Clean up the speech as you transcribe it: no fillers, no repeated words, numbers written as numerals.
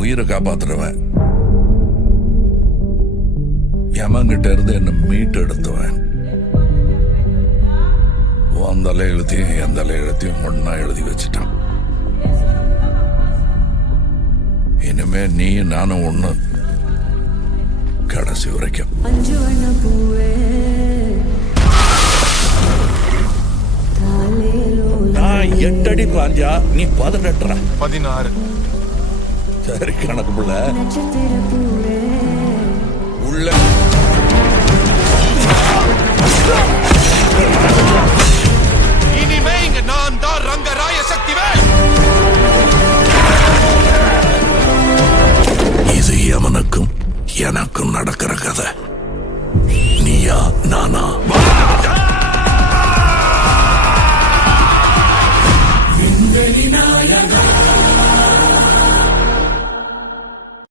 உயிரை காப்பாத்துறவன், யமங்கிட்ட இருந்து என்ன மீட்டு எடுத்துவன். உன் தலை எழுத்தையும் என் தலை எழுத்தையும் ஒன்னா எழுதி வச்சுட்டான். இனிமே நீ நானும் ஒண்ணு, கடைசி வரைக்கும். நான் 8 அடி பாந்தியா, நீ 18. 16. சரி கணக்கு புள்ள. உள்ள இனிமே இங்க நான் தான் ரங்கராய சக்திவேல். இது யமனுக்கும் எனக்கும் நடக்கிற கதை. நீயா நானா?